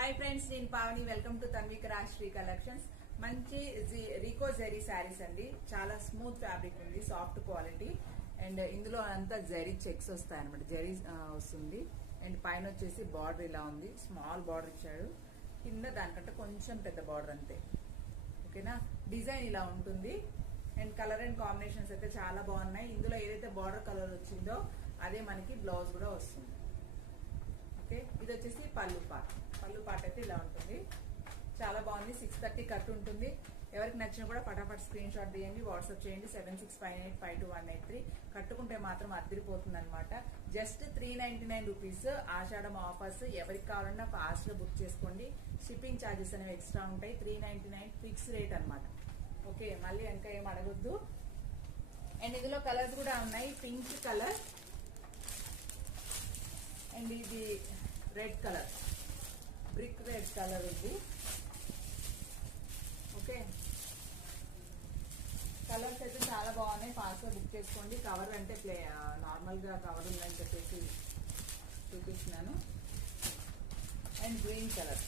Hi friends, నేను Pavani. Welcome to Tanvika Rashri collections. మంచి రీకో జెరీ శారీస్ అండి. చాలా స్మూత్ ఫ్యాబ్రిక్ ఉంది, సాఫ్ట్ క్వాలిటీ. అండ్ ఇందులో అంతా జెరీ చెక్స్ వస్తాయి అనమాట. జెరీ వస్తుంది. అండ్ పైన వచ్చేసి బార్డర్ ఇలా ఉంది, స్మాల్ బార్డర్ ఇచ్చాడు. కింద దానికంటే కొంచెం పెద్ద బార్డర్ అంతే. ఓకేనా, డిజైన్ ఇలా ఉంటుంది. అండ్ కలర్ అండ్ కాంబినేషన్స్ అయితే చాలా బాగున్నాయి. ఇందులో ఏదైతే బార్డర్ కలర్ వచ్చిందో అదే మనకి బ్లౌజ్ కూడా వస్తుంది. ఓకే, ఇది వచ్చేసి పళ్ళు పార్ట్ అయితే ఇలా ఉంటుంది. చాలా బాగుంది. 630 కట్ ఉంటుంది. ఎవరికి నచ్చిన కూడా ఫటాఫట్ స్క్రీన్ షాట్ తీయండి, వాట్సాప్ చేయండి. 7658522183. కట్టుకుంటే మాత్రం అద్దరిపోతుంది అనమాట. Just 399 rupees. ఆషాఢం ఆఫర్స్. ఎవరికి కావాలన్నా ఫాస్ట్ గా బుక్ చేసుకోండి. షిప్పింగ్ ఛార్జెస్ అనేవి ఎక్స్ట్రా ఉంటాయి. 399 ఫిక్స్ రేట్ అనమాట. ఓకే, మళ్ళీ ఇంకా ఏం అడగొద్దు. అండ్ ఇందులో కలర్స్ కూడా ఉన్నాయి. పింక్ కలర్ అండ్ ఇది red colour, brick red colour ఉంది. ఓకే, కలర్స్ అయితే చాలా బాగున్నాయి. ఫాస్ట్ గా బుక్ చేసుకోండి. కవర్ అంటే నార్మల్ గా కవర్ ఉందని చెప్పేసి చూపిస్తున్నాను. And green colour